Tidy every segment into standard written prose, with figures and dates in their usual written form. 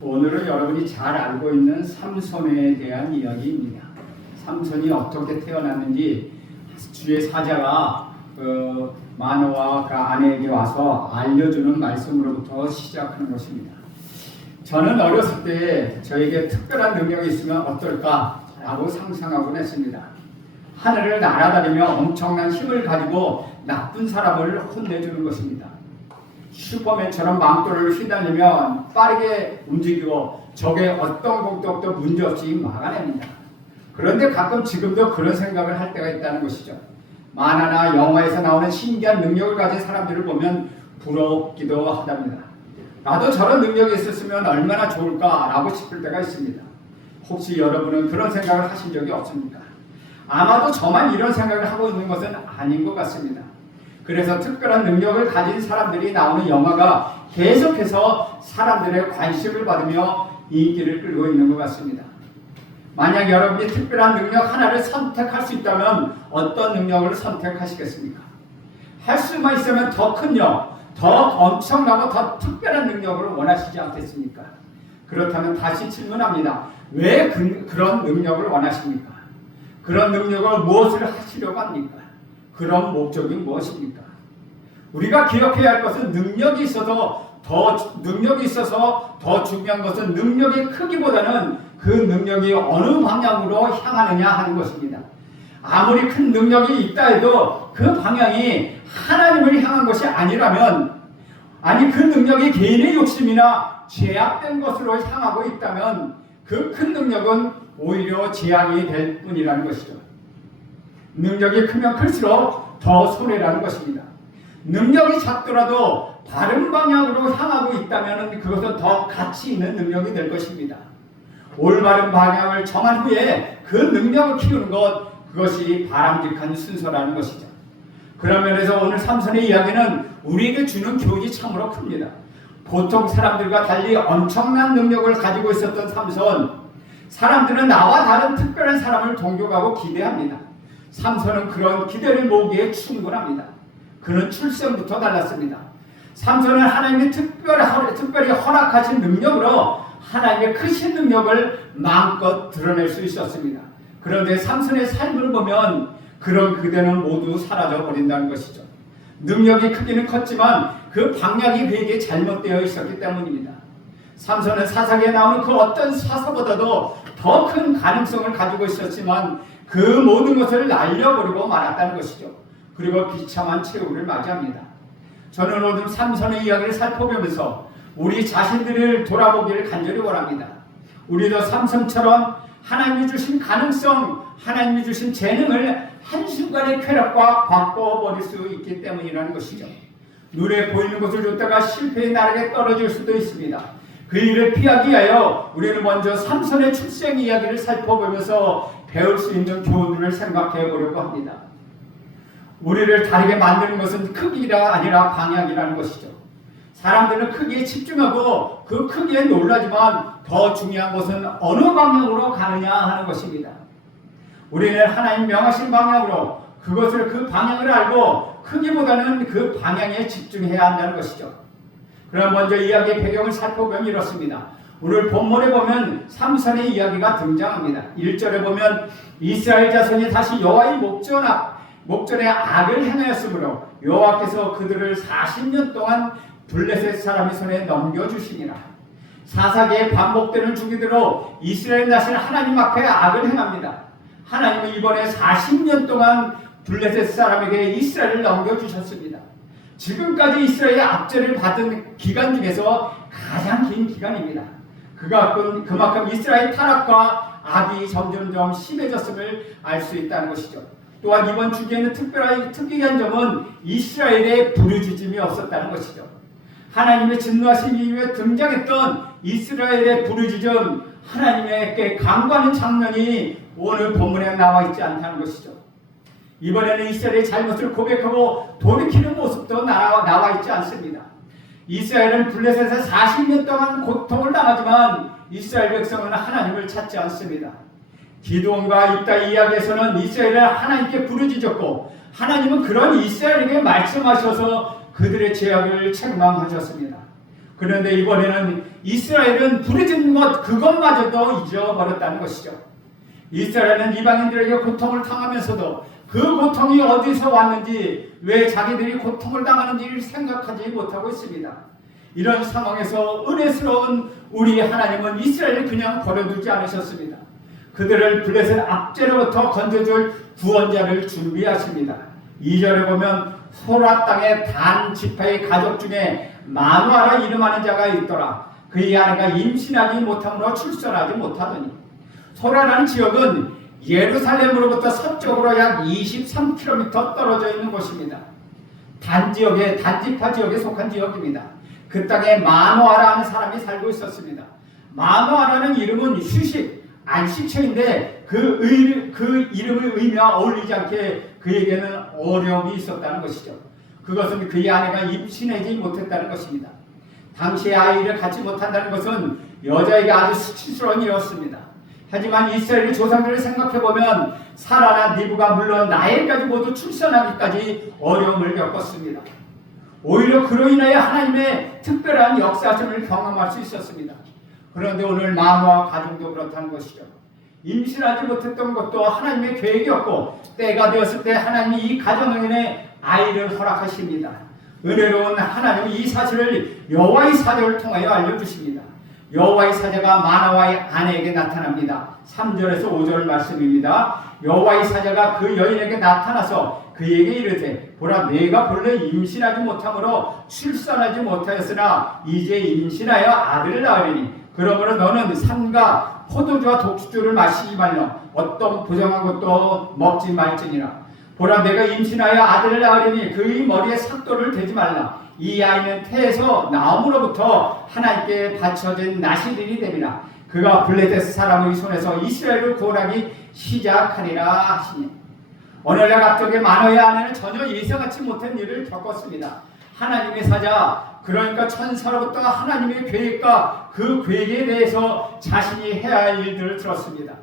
오늘은 여러분이 잘 알고 있는 삼손에 대한 이야기입니다. 삼손이 어떻게 태어났는지 주의 사자가 마노아 그 아내에게 와서 알려주는 말씀으로부터 시작하는 것입니다. 저는 어렸을 때 저에게 특별한 능력이 있으면 어떨까라고 상상하곤 했습니다. 하늘을 날아다니며 엄청난 힘을 가지고 나쁜 사람을 혼내주는 것입니다. 슈퍼맨처럼 망토를 휘날리며 빠르게 움직이고 적의 어떤 공격도 문제없이 막아냅니다. 그런데 가끔 지금도 그런 생각을 할 때가 있다는 것이죠. 만화나 영화에서 나오는 신기한 능력을 가진 사람들을 보면 부럽기도 하답니다. 나도 저런 능력이 있었으면 얼마나 좋을까라고 싶을 때가 있습니다. 혹시 여러분은 그런 생각을 하신 적이 없습니까? 아마도 저만 이런 생각을 하고 있는 것은 아닌 것 같습니다. 그래서 특별한 능력을 가진 사람들이 나오는 영화가 계속해서 사람들의 관심을 받으며 인기를 끌고 있는 것 같습니다. 만약 여러분이 특별한 능력 하나를 선택할 수 있다면 어떤 능력을 선택하시겠습니까? 할 수만 있으면 더 큰 영, 더 엄청나고 더 특별한 능력을 원하시지 않겠습니까? 그렇다면 다시 질문합니다. 왜 그런 능력을 원하십니까? 그런 능력을 무엇을 하시려고 합니까? 그런 목적이 무엇입니까? 우리가 기억해야 할 것은 능력이 있어서 더 중요한 것은 능력의 크기보다는 그 능력이 어느 방향으로 향하느냐 하는 것입니다. 아무리 큰 능력이 있다 해도 그 방향이 하나님을 향한 것이 아니라면, 아니 그 능력이 개인의 욕심이나 제약된 것으로 향하고 있다면 그 큰 능력은 오히려 재앙이 될 뿐이라는 것이죠. 능력이 크면 클수록 더 손해라는 것입니다. 능력이 작더라도 바른 방향으로 향하고 있다면 그것은 더 가치 있는 능력이 될 것입니다. 올바른 방향을 정한 후에 그 능력을 키우는 것, 그것이 바람직한 순서라는 것이죠. 그런 면에서 오늘 삼손의 이야기는 우리에게 주는 교훈이 참으로 큽니다. 보통 사람들과 달리 엄청난 능력을 가지고 있었던 삼손, 사람들은 나와 다른 특별한 사람을 동경하고 기대합니다. 삼손은 그런 기대를 모으기에 충분합니다. 그는 출생부터 달랐습니다. 삼손은 하나님이 특별히 허락하신 능력으로 하나님의 크신 능력을 마음껏 드러낼 수 있었습니다. 그런데 삼손의 삶을 보면 그런 그대는 모두 사라져 버린다는 것이죠. 능력이 크기는 컸지만 그 방향이 그에게 잘못되어 있었기 때문입니다. 삼손은 사사기에 나오는 그 어떤 사사보다도 더 큰 가능성을 가지고 있었지만 그 모든 것을 날려버리고 말았다는 것이죠. 그리고 비참한 최후를 맞이합니다. 저는 오늘 삼손의 이야기를 살펴보면서 우리 자신들을 돌아보기를 간절히 원합니다. 우리도 삼손처럼 하나님이 주신 가능성, 하나님이 주신 재능을 한순간에 쾌락과 바꿔버릴 수 있기 때문이라는 것이죠. 눈에 보이는 것을 줬다가 실패의 나락에 떨어질 수도 있습니다. 그 일을 피하기 위하여 우리는 먼저 삼손의 출생 이야기를 살펴보면서 배울 수 있는 교훈을 생각해 보려고 합니다. 우리를 다르게 만드는 것은 크기가 아니라 방향이라는 것이죠. 사람들은 크기에 집중하고 그 크기에 놀라지만 더 중요한 것은 어느 방향으로 가느냐 하는 것입니다. 우리는 하나님 명하신 방향으로 그 방향을 알고 크기보다는 그 방향에 집중해야 한다는 것이죠. 그럼 먼저 이야기의 배경을 살펴보면 이렇습니다. 오늘 본문에 보면 삼손의 이야기가 등장합니다. 1절에 보면 이스라엘 자손이 다시 여호와의 목전에 악을 행하였으므로 여호와께서 그들을 40년 동안 블레셋 사람의 손에 넘겨주시니라. 사사기에 반복되는 주기대로 이스라엘 자신 하나님 앞에 악을 행합니다. 하나님은 이번에 40년 동안 블레셋 사람에게 이스라엘을 넘겨주셨습니다. 지금까지 이스라엘의 압제를 받은 기간 중에서 가장 긴 기간입니다. 그만큼 이스라엘 타락과 악이 점점점 심해졌음을 알 수 있다는 것이죠. 또한 이번 주기에는 특이한 점은 이스라엘의 부르짖음이 없었다는 것이죠. 하나님의 진노하신 이후에 등장했던 이스라엘의 부르짖음, 하나님에게 간구하는 장면이 오늘 본문에 나와 있지 않다는 것이죠. 이번에는 이스라엘의 잘못을 고백하고 돌이키는 모습도 나와 있지 않습니다. 이스라엘은 블레셋에서 40년 동안 고통을 당하지만 이스라엘 백성은 하나님을 찾지 않습니다. 기드온과 입다 이야기에서는 이스라엘은 하나님께 부르짖었고 하나님은 그런 이스라엘에게 말씀하셔서 그들의 죄악을 책망하셨습니다. 그런데 이번에는 이스라엘은 부르짖는 것 그것마저도 잊어버렸다는 것이죠. 이스라엘은 이방인들에게 고통을 당하면서도 그 고통이 어디서 왔는지, 왜 자기들이 고통을 당하는지를 생각하지 못하고 있습니다. 이런 상황에서 은혜스러운 우리 하나님은 이스라엘을 그냥 버려두지 않으셨습니다. 그들을 블레셋 압제로부터 건져줄 구원자를 준비하십니다. 2절에 보면 소라 땅의 단 지파의 가족 중에 마누아라 이름하는 자가 있더라. 그의 아내가 임신하지 못함으로 출산하지 못하더니. 소라라는 지역은 예루살렘으로부터 서쪽으로 약 23km 떨어져 있는 곳입니다. 단지파 지역에 속한 지역입니다. 그 땅에 마누아라는 사람이 살고 있었습니다. 마누아라는 이름은 휴식, 안식처인데 그 이름의 의미와 어울리지 않게 그에게는 어려움이 있었다는 것이죠. 그것은 그의 아내가 임신하지 못했다는 것입니다. 당시에 아이를 갖지 못한다는 것은 여자에게 아주 수치스러운 일이었습니다. 하지만 이스라엘 조상들을 생각해보면 사라나 니브가 물론 나엘까지 모두 출산하기까지 어려움을 겪었습니다. 오히려 그로 인하여 하나님의 특별한 역사심을 경험할 수 있었습니다. 그런데 오늘 마누아 가정도 그렇다는 것이죠. 임신하지 못했던 것도 하나님의 계획이었고, 때가 되었을 때 하나님이 이 가정에 아이를 허락하십니다. 은혜로운 하나님은 이 사실을 여호와의 사자를 통하여 알려주십니다. 여호와의 사자가 마누아의 아내에게 나타납니다. 3절에서 5절 말씀입니다. 여호와의 사자가 그 여인에게 나타나서 그에게 이르되, 보라, 내가 본래 임신하지 못함으로 출산하지 못하였으나 이제 임신하여 아들을 낳으리니 그러므로 너는 산과 포도주와 독주를 마시지 말라. 어떤 부정한 것도 먹지 말지니라. 보라, 내가 임신하여 아들을 낳으리니 그의 머리에 삭도를 대지 말라. 이 아이는 태에서 나옴으로부터 하나님께 바쳐진 나시린이 됨이라. 그가 블레셋 사람의 손에서 이스라엘을 구원하기 시작하리라 하시니. 오늘날 갑자기 마누아의 아내는 전혀 예상하지 못한 일을 겪었습니다. 하나님의 사자, 그러니까 천사로부터 하나님의 계획과 그 계획에 대해서 자신이 해야 할 일들을 들었습니다.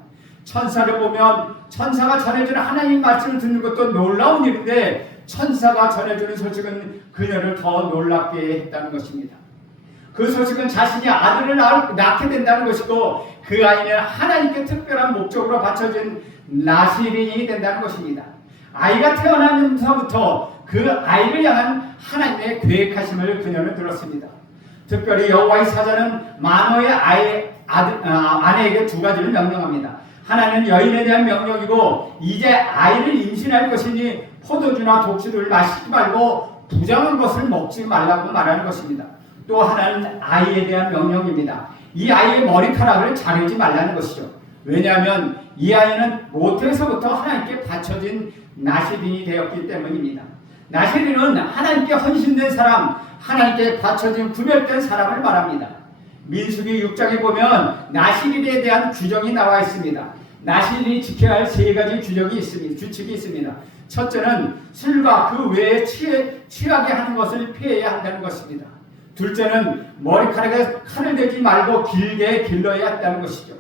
천사를 보면 천사가 전해주는 하나님 말씀을 듣는 것도 놀라운 일인데, 천사가 전해주는 소식은 그녀를 더 놀랍게 했다는 것입니다. 그 소식은 자신이 아들을 낳게 된다는 것이고, 그 아이는 하나님께 특별한 목적으로 바쳐진 나시린이 된다는 것입니다. 아이가 태어나면서부터 그 아이를 향한 하나님의 계획하심을 그녀는 들었습니다. 특별히 여호와의 사자는 마누아의 아내에게 두 가지를 명령합니다. 하나는 여인에 대한 명령이고, 이제 아이를 임신할 것이니 포도주나 독주를 마시지 말고 부정한 것을 먹지 말라고 말하는 것입니다. 또 하나는 아이에 대한 명령입니다. 이 아이의 머리카락을 자르지 말라는 것이죠. 왜냐하면 이 아이는 모태에서부터 하나님께 바쳐진 나시린이 되었기 때문입니다. 나시린은 하나님께 헌신된 사람, 하나님께 바쳐진 구별된 사람을 말합니다. 민수기 6장에 보면 나시린에 대한 규정이 나와 있습니다. 나시린이 지켜야 할 세 가지 규칙이 있습니다. 첫째는 술과 그 외에 취하게 하는 것을 피해야 한다는 것입니다. 둘째는 머리카락에 칼을 대지 말고 길게 길러야 한다는 것이죠.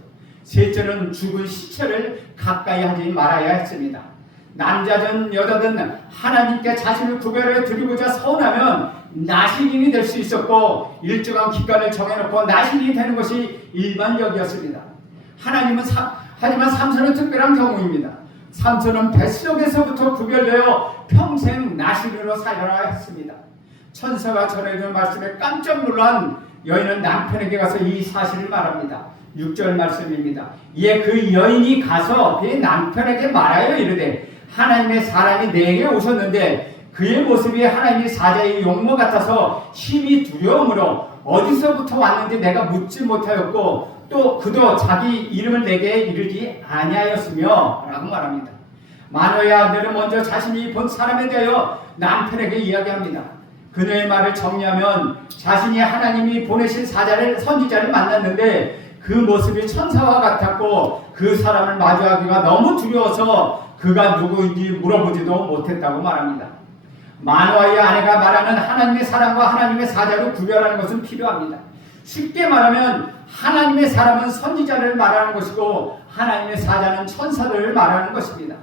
셋째는 죽은 시체를 가까이 하지 말아야 했습니다. 남자든 여자든 하나님께 자신을 구별해 드리고자 서운하면 나시린이 될 수 있었고, 일정한 기간을 정해놓고 나시린이 되는 것이 일반적이었습니다. 하지만 삼손은 특별한 경우입니다. 삼손은 뱃속에서부터 구별되어 평생 나시린으로 살아야 했습니다. 천사가 전해준 말씀에 깜짝 놀란 여인은 남편에게 가서 이 사실을 말합니다. 6절 말씀입니다. 이에 그 여인이 가서 그의 남편에게 말하여 이르되, 하나님의 사람이 내게 오셨는데 그의 모습이 하나님의 사자의 용모 같아서 심히 두려움으로 어디서부터 왔는지 내가 묻지 못하였고, 또 그도 자기 이름을 내게 이르지 아니하였으며 라고 말합니다. 마누아의 아들은 먼저 자신이 본 사람에 대하여 남편에게 이야기합니다. 그녀의 말을 정리하면, 자신이 하나님이 보내신 선지자를 만났는데 그 모습이 천사와 같았고, 그 사람을 마주하기가 너무 두려워서 그가 누구인지 물어보지도 못했다고 말합니다. 마누아의 아내가 말하는 하나님의 사람과 하나님의 사자를 구별하는 것은 필요합니다. 쉽게 말하면 하나님의 사람은 선지자를 말하는 것이고, 하나님의 사자는 천사를 말하는 것입니다.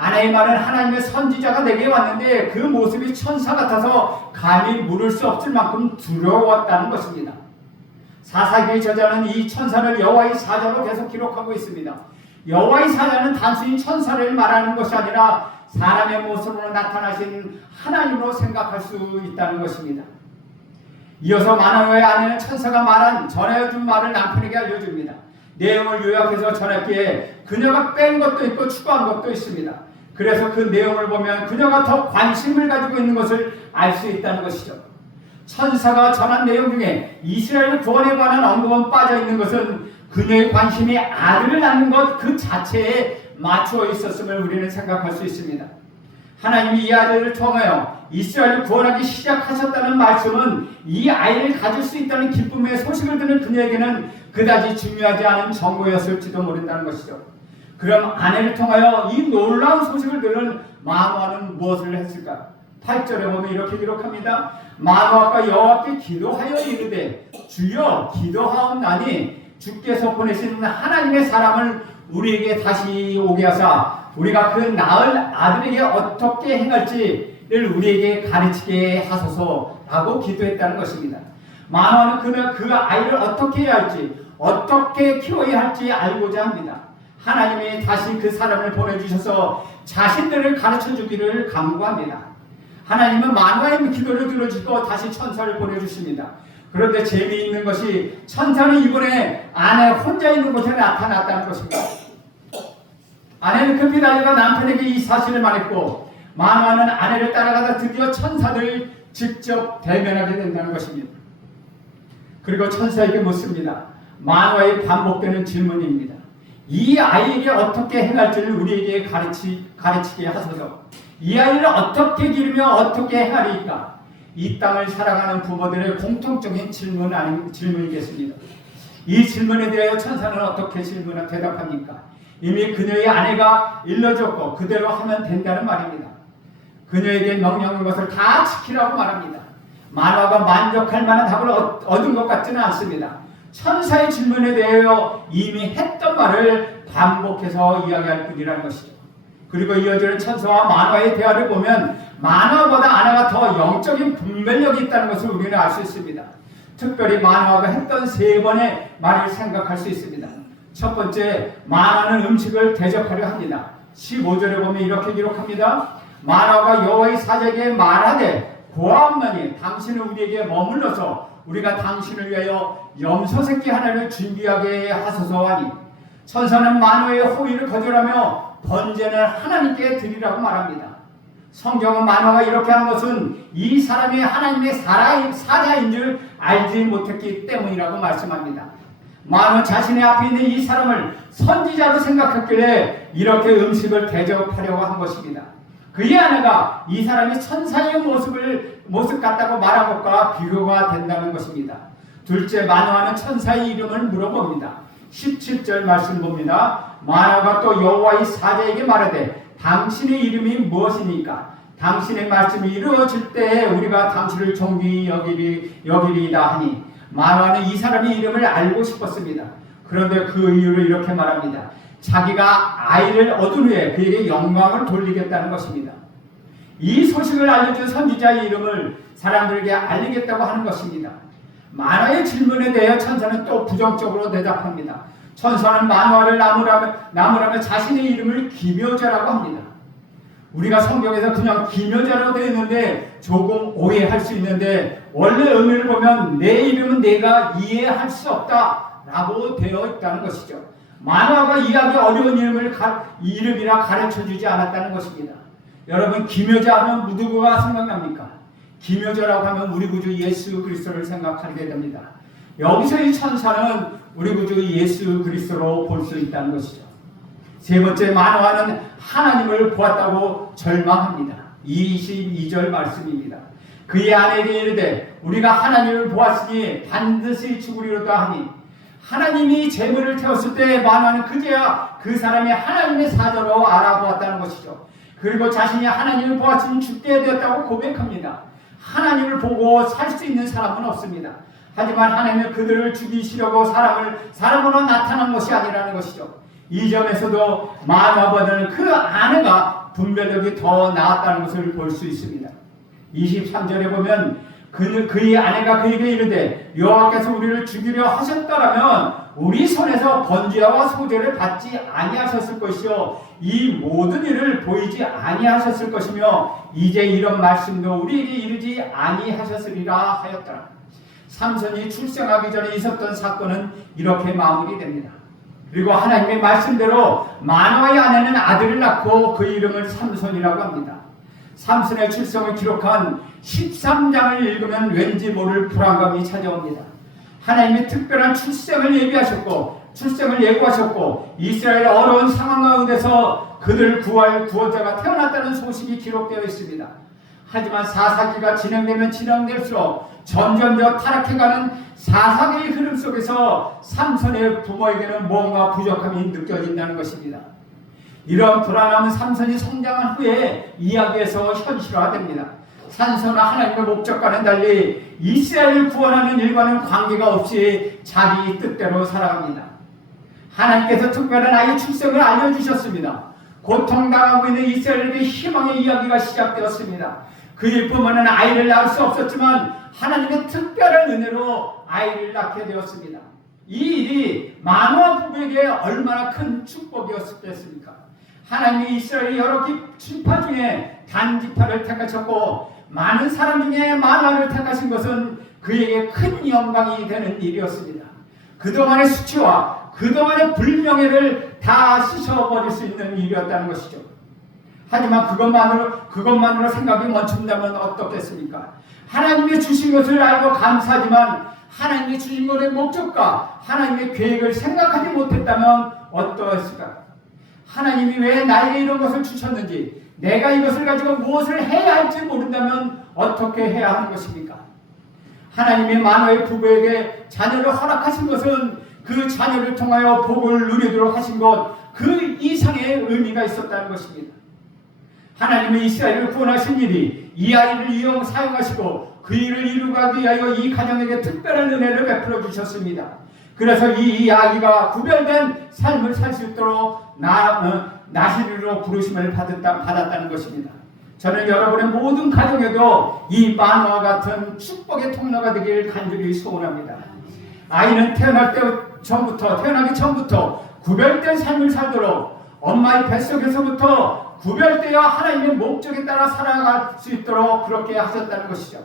아내의 말은 하나님의 선지자가 내게 왔는데 그 모습이 천사 같아서 감히 물을 수 없을 만큼 두려웠다는 것입니다. 사사기의 저자는 이 천사를 여호와의 사자로 계속 기록하고 있습니다. 여호와의 사자는 단순히 천사를 말하는 것이 아니라 사람의 모습으로 나타나신 하나님으로 생각할 수 있다는 것입니다. 이어서 마노아의 아내는 천사가 전해준 말을 남편에게 알려줍니다. 내용을 요약해서 전했기에 그녀가 뺀 것도 있고 추가한 것도 있습니다. 그래서 그 내용을 보면 그녀가 더 관심을 가지고 있는 것을 알 수 있다는 것이죠. 천사가 전한 내용 중에 이스라엘 구원에 관한 언급은 빠져 있는 것은 그녀의 관심이 아들을 낳는 것 그 자체에 맞추어 있었음을 우리는 생각할 수 있습니다. 하나님이 이 아들을 통하여 이스라엘을 구원하기 시작하셨다는 말씀은 이 아이를 가질 수 있다는 기쁨의 소식을 듣는 그녀에게는 그다지 중요하지 않은 정보였을지도 모른다는 것이죠. 그럼 아내를 통하여 이 놀라운 소식을 들은 마노아는 무엇을 했을까? 8절에 보면 이렇게 기록합니다. 마노아가 여호와께 기도하여 이르되 주여 기도하옵나니 주께서 보내신 하나님의 사람을 우리에게 다시 오게 하사 우리가 그 낳을 아들에게 어떻게 행할지를 우리에게 가르치게 하소서라고 기도했다는 것입니다. 마노아는 그 아이를 어떻게 해야 할지 어떻게 키워야 할지 알고자 합니다. 하나님이 다시 그 사람을 보내주셔서 자신들을 가르쳐주기를 간구합니다. 하나님은 마노아의 기도를 들어주고 다시 천사를 보내주십니다. 그런데 재미있는 것이 천사는 이번에 아내 혼자 있는 곳에 나타났다는 것입니다. 아내는 급히 달려가 남편에게 이 사실을 말했고 마노아는 아내를 따라가다 드디어 천사를 직접 대면하게 된다는 것입니다. 그리고 천사에게 묻습니다. 마노아의 반복되는 질문입니다. 이 아이에게 어떻게 행할지를 우리에게 가르치게 하소서. 이 아이를 어떻게 기르며 어떻게 행하리까? 이 땅을 살아가는 부모들의 공통적인 질문이겠습니다. 이 질문에 대하여 천사는 어떻게 대답합니까? 이미 그녀의 아내가 일러줬고 그대로 하면 된다는 말입니다. 그녀에게 명령한 것을 다 지키라고 말합니다. 마노아가 만족할 만한 답을 얻은 것 같지는 않습니다. 천사의 질문에 대하여 이미 했던 말을 반복해서 이야기할 뿐이라는 것이죠. 그리고 이어지는 천사와 마노아의 대화를 보면 마노아보다 아내가 더 영적인 분별력이 있다는 것을 우리는 알 수 있습니다. 특별히 마노아가 했던 3번의 말을 생각할 수 있습니다. 첫 번째, 마노아는 음식을 대접하려 합니다. 15절에 보면 이렇게 기록합니다. 마노아가 여호와의 사자에게 말하되 고아옵나니 당신은 우리에게 머물러서 우리가 당신을 위하여 염소 새끼 하나를 준비하게 하소서 하니 천사는 마노아의 호의를 거절하며 번제는 하나님께 드리라고 말합니다. 성경은 마노아가 이렇게 한 것은 이 사람이 하나님의 사자인 줄 알지 못했기 때문이라고 말씀합니다. 마노아 자신의 앞에 있는 이 사람을 선지자로 생각했길래 이렇게 음식을 대접하려고 한 것입니다. 그의 아내가 이 사람이 천사의 모습 같다고 말한 것과 비교가 된다는 것입니다. 둘째, 마노아는 천사의 이름을 물어봅니다. 17절 말씀 봅니다. 마노아가 또 여호와의 사자에게 말하되 당신의 이름이 무엇이니까? 당신의 말씀이 이루어질 때에 우리가 당신을 존귀히 여기리이다 하니 마노아는 이 사람의 이름을 알고 싶었습니다. 그런데 그 이유를 이렇게 말합니다. 자기가 아이를 얻은 후에 그에게 영광을 돌리겠다는 것입니다. 이 소식을 알려준 선지자의 이름을 사람들에게 알리겠다고 하는 것입니다. 마노아의 질문에 대해 천사는 또 부정적으로 대답합니다. 천사는 마노아를 나무라며 자신의 이름을 기묘자라고 합니다. 우리가 성경에서 그냥 기묘자라고 되어 있는데 조금 오해할 수 있는데 원래 의미를 보면 내 이름은 내가 이해할 수 없다 라고 되어 있다는 것이죠. 마노아가 이해하기 어려운 이름이라 가르쳐주지 않았다는 것입니다. 여러분, 기묘자 하면 누구가 생각납니까? 기묘자라고 하면 우리 구주 예수 그리스도를 생각하게 됩니다. 여기서 이 천사는 우리 구주 예수 그리스도로 볼 수 있다는 것이죠. 세 번째, 마노아는 하나님을 보았다고 절망합니다. 22절 말씀입니다. 그의 아내에게 이르되 우리가 하나님을 보았으니 반드시 죽으리로다 하니 하나님이 재물을 태웠을 때 마노아는 그제야 그 사람이 하나님의 사자로 알아보았다는 것이죠. 그리고 자신이 하나님을 보았으니 죽게 되었다고 고백합니다. 하나님을 보고 살 수 있는 사람은 없습니다. 하지만 하나님은 그들을 죽이시려고 사람으로 나타난 것이 아니라는 것이죠. 이 점에서도 마노아보다는 그 아내가 분별력이 더 나았다는 것을 볼 수 있습니다. 23절에 보면 그의 아내가 그에게 이르되 여호와께서 우리를 죽이려 하셨더라면 우리 손에서 번제와 소제를 받지 아니하셨을 것이요 이 모든 일을 보이지 아니하셨을 것이며 이제 이런 말씀도 우리에게 이르지 아니하셨으리라 하였더라. 삼손이 출생하기 전에 있었던 사건은 이렇게 마무리됩니다. 그리고 하나님의 말씀대로 마노아의 아내는 아들을 낳고 그 이름을 삼손이라고 합니다. 삼손의 출생을 기록한 13장을 읽으면 왠지 모를 불안감이 찾아옵니다. 하나님이 특별한 출생을 예고하셨고 이스라엘 어려운 상황 가운데서 그들을 구할 구원자가 태어났다는 소식이 기록되어 있습니다. 하지만 사사기가 진행되면 진행될수록 점점 더 타락해가는 사사기의 흐름 속에서 삼손의 부모에게는 뭔가 부족함이 느껴진다는 것입니다. 이런 불안함은 삼손이 성장한 후에 이야기에서 현실화됩니다. 삼손은 하나님의 목적과는 달리 이스라엘을 구원하는 일과는 관계가 없이 자기 뜻대로 살아갑니다. 하나님께서 특별한 아이의 출생을 알려주셨습니다. 고통당하고 있는 이스라엘에게 희망의 이야기가 시작되었습니다. 그일 뿐만은 아이를 낳을 수 없었지만 하나님의 특별한 은혜로 아이를 낳게 되었습니다. 이 일이 마노아 부부에게 얼마나 큰 축복이었겠습니까? 하나님이 이스라엘 여러 지파 중에 단지파를 택하셨고 많은 사람 중에 마노아를 택하신 것은 그에게 큰 영광이 되는 일이었습니다. 그동안의 수치와 그동안의 불명예를 다 씻어버릴 수 있는 일이었다는 것이죠. 하지만 그것만으로 생각이 멈춘다면 어떻겠습니까? 하나님이 주신 것을 알고 감사하지만 하나님이 주신 것의 목적과 하나님의 계획을 생각하지 못했다면 어떠했을까? 하나님이 왜 나에게 이런 것을 주셨는지, 내가 이것을 가지고 무엇을 해야 할지 모른다면 어떻게 해야 하는 것입니까? 하나님이 마노아의 부부에게 자녀를 허락하신 것은 그 자녀를 통하여 복을 누리도록 하신 것, 그 이상의 의미가 있었다는 것입니다. 하나님은 이스라엘을 구원하신 일이 이 아이를 사용하시고 그 일을 이루기 위하여 이 가정에게 특별한 은혜를 베풀어 주셨습니다. 그래서 이 아기가 구별된 삶을 살 수 있도록 나시리로 부르심을 받았다는 것입니다. 저는 여러분의 모든 가정에도 이 마노아 같은 축복의 통로가 되길 간절히 소원합니다. 아이는 태어나기 전부터 구별된 삶을 살도록 엄마의 뱃속에서부터 구별되어 하나님의 목적에 따라 살아갈 수 있도록 그렇게 하셨다는 것이죠.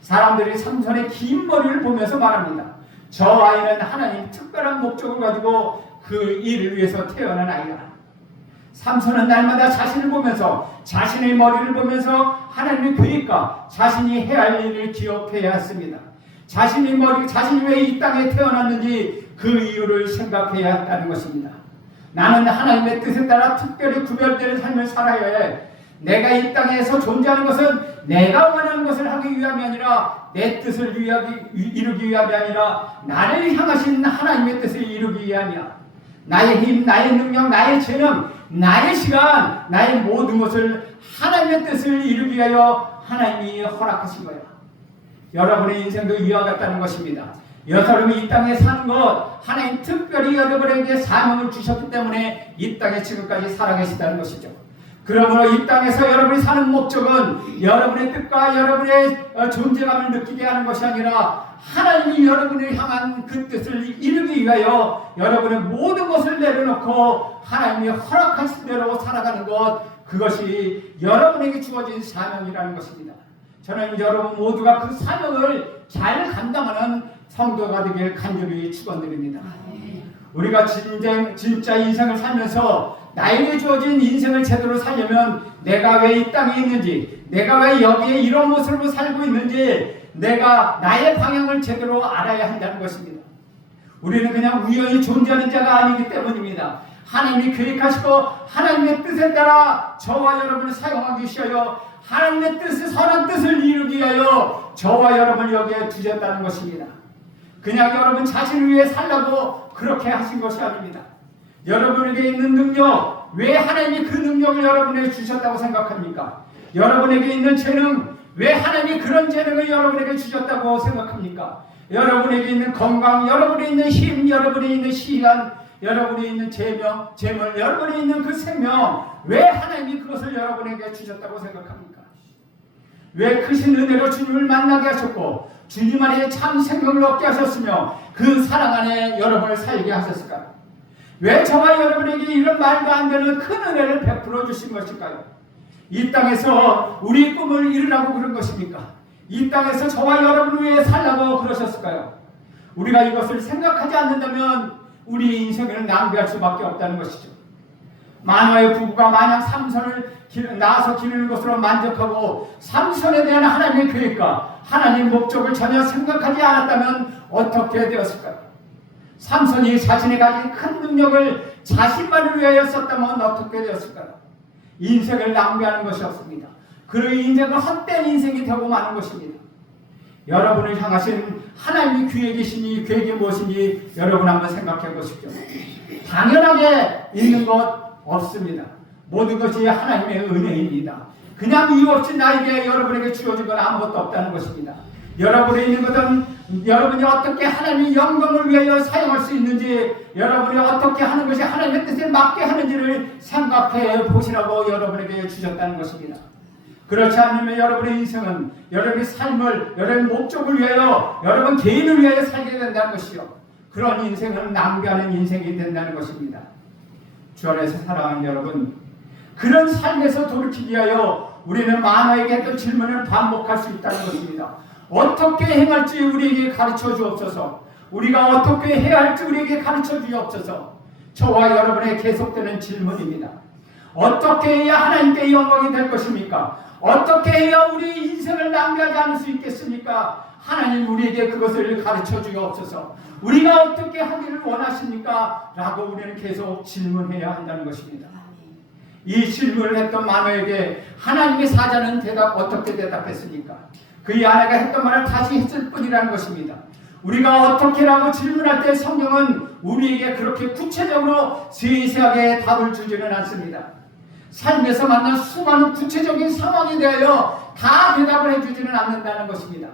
사람들이 삼손의 긴 머리를 보면서 말합니다. 저 아이는 하나님 특별한 목적을 가지고 그 일을 위해서 태어난 아이다. 삼손은 날마다 자신을 보면서, 자신의 머리를 보면서 하나님의 계획과 자신이 해야 할 일을 기억해야 했습니다. 자신이 왜 이 땅에 태어났는지 그 이유를 생각해야 한다는 것입니다. 나는 하나님의 뜻에 따라 특별히 구별되는 삶을 살아야 해. 내가 이 땅에서 존재하는 것은 내가 원하는 것을 하기 위함이 아니라, 내 뜻을 이루기 위함이 아니라 나를 향하신 하나님의 뜻을 이루기 위함이야. 나의 힘, 나의 능력, 나의 재능, 나의 시간, 나의 모든 것을 하나님의 뜻을 이루기 위하여 하나님이 허락하신 거야. 여러분의 인생도 이와 같다는 것입니다. 여러분이 이 땅에 사는 것, 하나님 특별히 여러분에게 사명을 주셨기 때문에 이 땅에 지금까지 살아계시다는 것이죠. 그러므로 이 땅에서 여러분이 사는 목적은 여러분의 뜻과 여러분의 존재감을 느끼게 하는 것이 아니라 하나님이 여러분을 향한 그 뜻을 이루기 위하여 여러분의 모든 것을 내려놓고 하나님이 허락하신 대로 살아가는 것, 그것이 여러분에게 주어진 사명이라는 것입니다. 저는 여러분 모두가 그 사명을 잘 감당하는 성도가 되길 간절히 축원드립니다. 우리가 진짜 인생을 살면서 나에게 주어진 인생을 제대로 살려면 내가 왜 이 땅에 있는지, 내가 왜 여기에 이런 모습으로 살고 있는지, 내가 나의 방향을 제대로 알아야 한다는 것입니다. 우리는 그냥 우연히 존재하는 자가 아니기 때문입니다. 하나님이 계획하시고 하나님의 뜻에 따라 저와 여러분을 사용하기 위하여 하나님의 뜻을, 선한 뜻을 이루기 위하여 저와 여러분을 여기에 두셨다는 것입니다. 그냥 여러분 자신을 위해 살라고 그렇게 하신 것이 아닙니다. 여러분에게 있는 능력, 왜 하나님이 그 능력을 여러분에게 주셨다고 생각합니까? 여러분에게 있는 재능, 왜 하나님이 그런 재능을 여러분에게 주셨다고 생각합니까? 여러분에게 있는 건강, 여러분에 있는 힘, 여러분에 있는 시간, 여러분이 있는 재물, 여러분이 있는 그 생명, 왜 하나님이 그것을 여러분에게 주셨다고 생각합니까? 왜 크신 은혜로 주님을 만나게 하셨고 주님 안에 참 생명을 얻게 하셨으며 그 사랑 안에 여러분을 살게 하셨을까요? 왜 저와 여러분에게 이런 말도 안 되는 큰 은혜를 베풀어 주신 것일까요? 이 땅에서 우리 꿈을 이루라고 그런 것입니까? 이 땅에서 저와 여러분을 위해 살라고 그러셨을까요? 우리가 이것을 생각하지 않는다면 우리 인생을 낭비할 수밖에 없다는 것이죠. 만화의 부부가 마냥 삼손을 낳아서 기르는 것으로 만족하고 삼손에 대한 하나님의 계획과 하나님의 목적을 전혀 생각하지 않았다면 어떻게 되었을까요? 삼손이 자신이 가진 큰 능력을 자신만을 위하여 썼다면 어떻게 되었을까요? 인생을 낭비하는 것이었습니다. 그 인생은 헛된 인생이 되고 마는 것입니다. 여러분을 향하신 하나님의 계획이신 이 계획이 무엇인지 여러분 한번 생각해 보십시오. 당연하게 있는 것 없습니다. 모든 것이 하나님의 은혜입니다. 그냥 이유 없이 나에게 여러분에게 주어진 건 아무것도 없다는 것입니다. 여러분에 있는 것은 여러분이 어떻게 하나님의 영광을 위하여 사용할 수 있는지, 여러분이 어떻게 하는 것이 하나님의 뜻에 맞게 하는지를 생각해 보시라고 여러분에게 주셨다는 것입니다. 그렇지 않으면 여러분의 인생은 여러분의 삶을, 여러분의 목적을 위하여, 여러분 개인을 위하여 살게 된다는 것이요, 그런 인생은 낭비하는 인생이 된다는 것입니다. 주 안에서 사랑하는 여러분, 그런 삶에서 돌이키기 위하여 우리는 만화에게 했던 질문을 반복할 수 있다는 것입니다. 어떻게 행할지 우리에게 가르쳐 주옵소서. 우리가 어떻게 해야 할지 우리에게 가르쳐 주옵소서. 저와 여러분의 계속되는 질문입니다. 어떻게 해야 하나님께 영광이 될 것입니까? 어떻게 해야 우리 인생을 낭비하지 않을 수 있겠습니까? 하나님 우리에게 그것을 가르쳐 주옵소서. 우리가 어떻게 하기를 원하십니까? 라고 우리는 계속 질문해야 한다는 것입니다. 이 질문을 했던 마노에게 하나님의 사자는 어떻게 대답했습니까? 그의 아내가 했던 말을 다시 했을 뿐이라는 것입니다. 우리가 어떻게라고 질문할 때 성경은 우리에게 그렇게 구체적으로 세세하게 답을 주지는 않습니다. 삶에서 만난 수많은 구체적인 상황에 대하여 다 대답을 해주지는 않는다는 것입니다.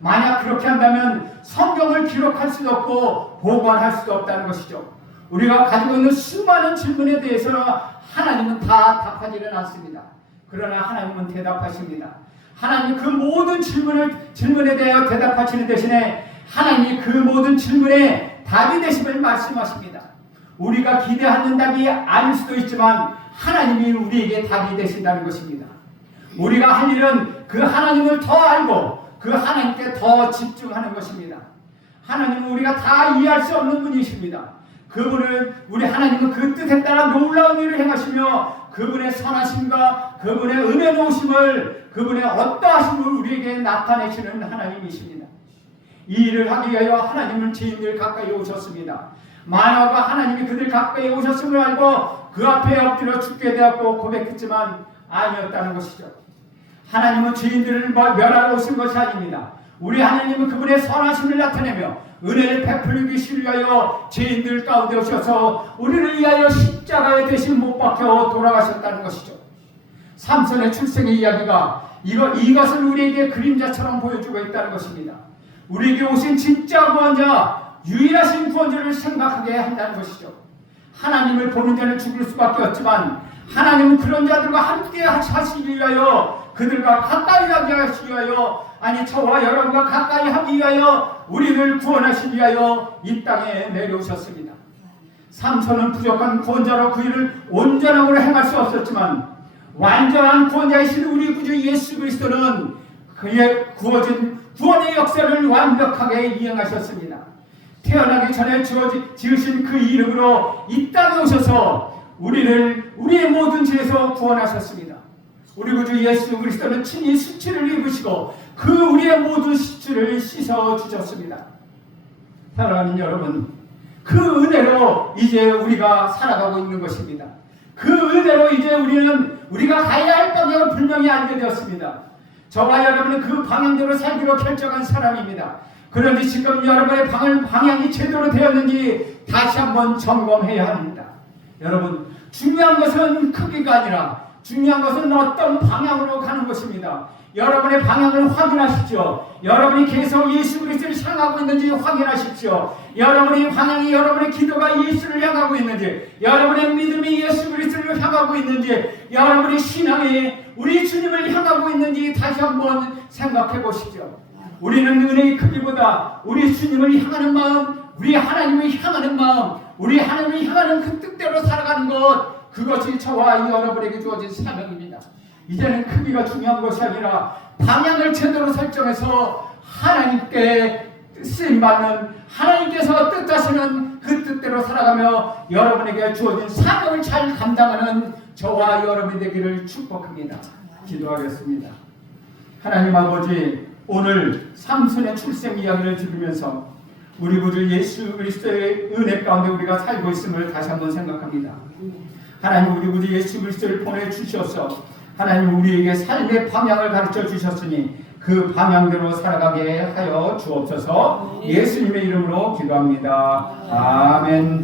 만약 그렇게 한다면 성경을 기록할 수도 없고 보관할 수도 없다는 것이죠. 우리가 가지고 있는 수많은 질문에 대해서는 하나님은 다 답하지는 않습니다. 그러나 하나님은 대답하십니다. 하나님 그 모든 질문에 대하여 대답하시는 대신에 하나님이 그 모든 질문에 답이 되심을 말씀하십니다. 우리가 기대하는 답이 아닐 수도 있지만 하나님이 우리에게 답이 되신다는 것입니다. 우리가 할 일은 그 하나님을 더 알고 그 하나님께 더 집중하는 것입니다. 하나님은 우리가 다 이해할 수 없는 분이십니다. 우리 하나님은 그 뜻에 따라 놀라운 일을 행하시며 그분의 선하심과 그분의 은혜로우심을, 그분의 어떠하심을 우리에게 나타내시는 하나님이십니다. 이 일을 하기 위하여 하나님은 죄인들 가까이 오셨습니다. 만화가 하나님이 그들 가까이 오셨음을 알고 그 앞에 엎드려 죽게 되었고 고백했지만 아니었다는 것이죠. 하나님은 죄인들을 멸하러 오신 것이 아닙니다. 우리 하나님은 그분의 선하심을 나타내며 은혜를 베풀기 위하여 죄인들 가운데 오셔서 우리를 위하여 십자가에 대신 못 박혀 돌아가셨다는 것이죠. 삼손의 출생의 이야기가 이것을 우리에게 그림자처럼 보여주고 있다는 것입니다. 우리에게 오신 진짜 구원자, 유일하신 구원자를 생각하게 한다는 것이죠. 하나님을 보는 자는 죽을 수밖에 없지만 하나님은 그런 자들과 함께 하시기 위하여, 그들과 가까이 하게 하시기 위하여, 아니 저와 여러분과 가까이 하기 위하여 우리를 구원하시기 위하여 이 땅에 내려오셨습니다. 삼손은 부족한 구원자로 그 일을 온전함으로 행할 수 없었지만 완전한 구원자이신 우리 구주 예수 그리스도는 그의 구워진 구원의 역사를 완벽하게 이행하셨습니다. 태어나기 전에 지으신 그 이름으로 이 땅에 오셔서 우리의 모든 죄에서 구원하셨습니다. 우리 구주 예수 그리스도는 친히 수치를 입으시고 그 우리의 모든 수치를 씻어 주셨습니다. 사랑하는 여러분, 그 은혜로 이제 우리가 살아가고 있는 것입니다. 그 은혜로 이제 우리가 가야 할 방향을 분명히 알게 되었습니다. 저와 여러분은 그 방향대로 살기로 결정한 사람입니다. 그런데 지금 여러분의 방향이 제대로 되었는지 다시 한번 점검해야 합니다. 여러분, 중요한 것은 크기가 아니라 중요한 것은 어떤 방향으로 가는 것입니다. 여러분의 방향을 확인하십시오. 여러분이 계속 예수 그리스도를 향하고 있는지 확인하십시오. 여러분의 방향이, 여러분의 기도가 예수를 향하고 있는지, 여러분의 믿음이 예수 그리스도를 향하고 있는지, 여러분의 신앙이 우리 주님을 향하고 있는지 다시 한번 생각해 보십시오. 우리는 은혜의 크기보다 우리 주님을 향하는 마음, 우리 하나님을 향하는 마음, 우리 하나님을 향하는 그 뜻대로 살아가는 것, 그것이 저와 여러분에게 주어진 사명입니다. 이제는 크기가 중요한 것이 아니라 방향을 제대로 설정해서 하나님께 쓰임받는, 하나님께서 뜻하시는 그 뜻대로 살아가며 여러분에게 주어진 사명을 잘 감당하는 저와 여러분이 되기를 축복합니다. 기도하겠습니다. 하나님 아버지, 오늘 삼손의 출생 이야기를 들으면서 우리 구주 예수 그리스도의 은혜 가운데 우리가 살고 있음을 다시 한번 생각합니다. 하나님, 우리 구주 예수 그리스도를 보내주셔서 하나님 우리에게 삶의 방향을 가르쳐 주셨으니 그 방향대로 살아가게 하여 주옵소서. 예수님의 이름으로 기도합니다. 아멘.